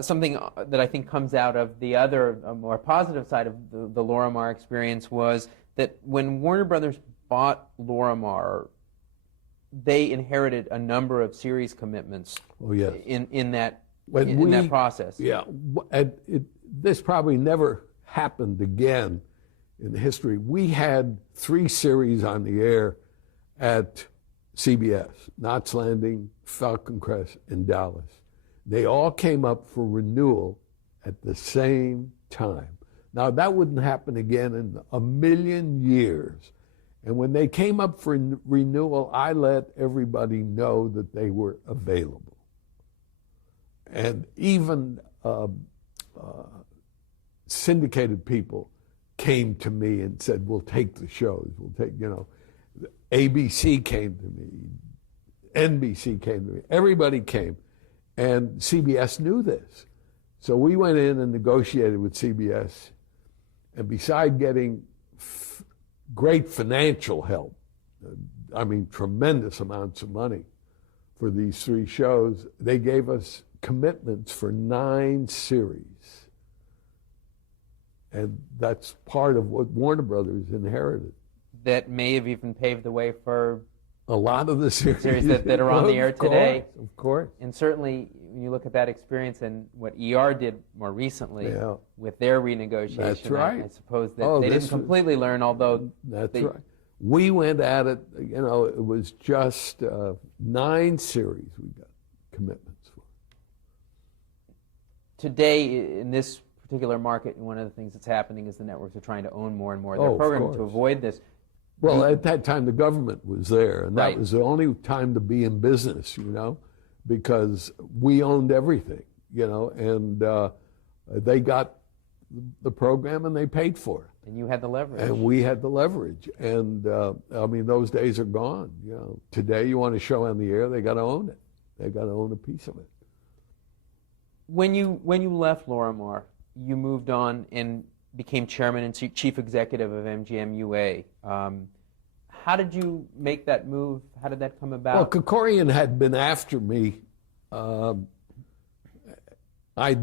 Something that I think comes out of the other more positive side of the Lorimar experience was that when Warner Brothers bought Lorimar, they inherited a number of series commitments. Oh, yes. In that process. Yeah, this probably never happened again in history. We had 3 series on the air at CBS: Knots Landing, Falcon, Crest, and Dallas. They all came up for renewal at the same time. Now, that wouldn't happen again in a million years. And when they came up for renewal, I let everybody know that they were available. And even syndicated people came to me and said, we'll take the shows. We'll take, ABC came to me. NBC came to me. Everybody came. And CBS knew this. So we went in and negotiated with CBS. And beside getting great financial help, tremendous amounts of money for these 3 shows, they gave us commitments for 9 series. And that's part of what Warner Brothers inherited. That may have even paved the way for a lot of the series that are on the air today. Of course. And certainly, when you look at that experience and what ER did more recently with their renegotiation, that's right. I suppose that they didn't completely learn, although that's right. We went at it, it was just 9 series we got commitments for. Today, in this particular market, one of the things that's happening is the networks are trying to own more and more of their programming to avoid this. Well, at that time, the government was there, and that was the only time to be in business, because we owned everything, and they got the program and they paid for it. And you had the leverage. And we had the leverage. And, those days are gone. Today you want a show on the air, they got to own it. They got to own a piece of it. When you left Lorimar, you moved on and became chairman and chief executive of MGM UA. How did you make that move? How did that come about? Well, Kerkorian had been after me. I'd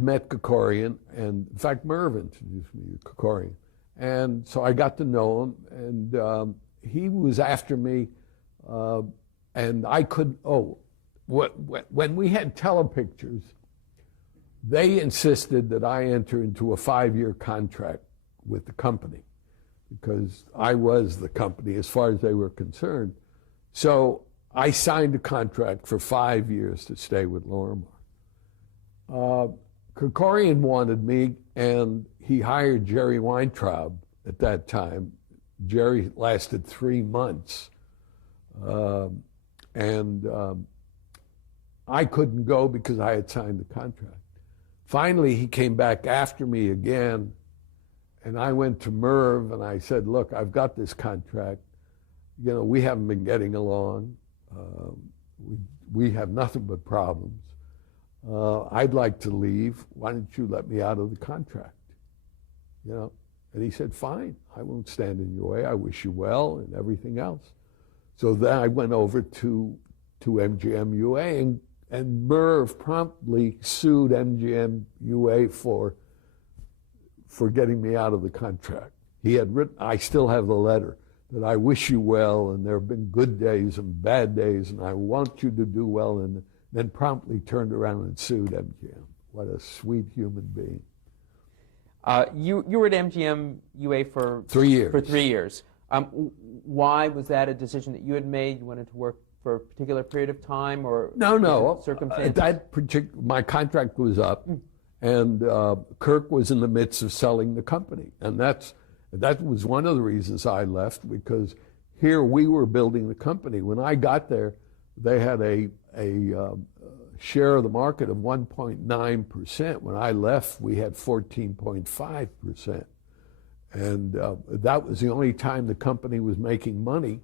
met Kerkorian, and in fact, Merv introduced me to Kerkorian. And so I got to know him, and he was after me, and I couldn't, when we had telepictures, they insisted that I enter into a 5-year contract with the company because I was the company as far as they were concerned. So I signed a contract for 5 years to stay with Lorimar. Kerkorian wanted me, and he hired Jerry Weintraub at that time. Jerry lasted 3 months. I couldn't go because I had signed the contract. Finally, he came back after me again, and I went to Merv and I said, look, I've got this contract. We haven't been getting along. We have nothing but problems. I'd like to leave. Why don't you let me out of the contract? And he said, fine, I won't stand in your way. I wish you well and everything else. So then I went over to MGM UA, and Merv promptly sued MGM UA for getting me out of the contract. He had written, I still have the letter, that I wish you well, and there have been good days and bad days, and I want you to do well, and then promptly turned around and sued MGM. What a sweet human being. You were at MGM UA for 3 years. For 3 years. Why was that a decision that you had made? You wanted to work for a particular period of time, or no circumstances? My contract was up, and Kirk was in the midst of selling the company, and that was one of the reasons I left, because here we were building the company. When I got there, they had a share of the market of 1.9%. When I left, we had 14.5%. And that was the only time the company was making money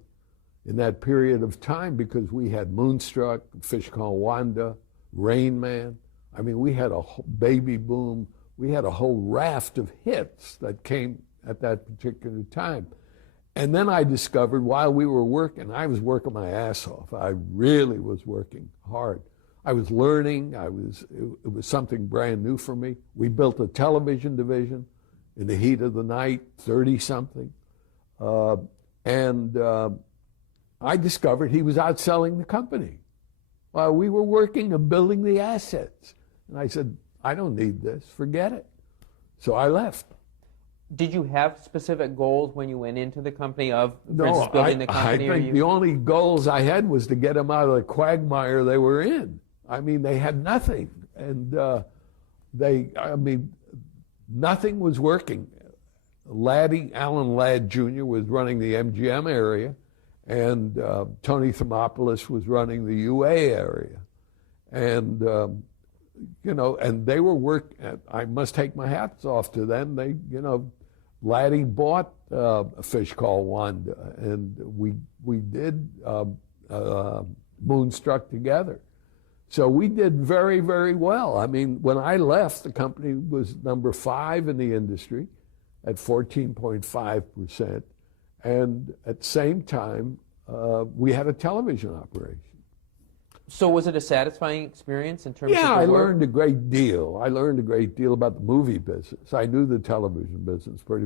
in that period of time, because we had Moonstruck, Fish Called Wanda, Rain Man. I mean, we had a whole Baby Boom. We had a whole raft of hits that came at that particular time. And then I discovered while we were working, I was working my ass off. I really was working hard. I was learning. It was something brand new for me. We built a television division in the heat of the night, 30-something. And I discovered he was outselling the company while we were working and building the assets. And I said, I don't need this, forget it. So I left. Did you have specific goals when you went into the company of, for instance, building the company? I think the only goals I had was to get them out of the quagmire they were in. I mean, they had nothing. And nothing was working. Alan Ladd Jr. was running the MGM area, and Tony Thermopolis was running the UA area. And, and they were I must take my hats off to them. They, Laddie bought a fish called Wanda, and we did Moonstruck together. So we did very, very well. I mean, when I left, the company was number 5 in the industry at 14.5%. And at the same time, we had a television operation. So was it a satisfying experience in terms of Yeah, the I work? learned a great deal. I learned a great deal about the movie business. I knew the television business pretty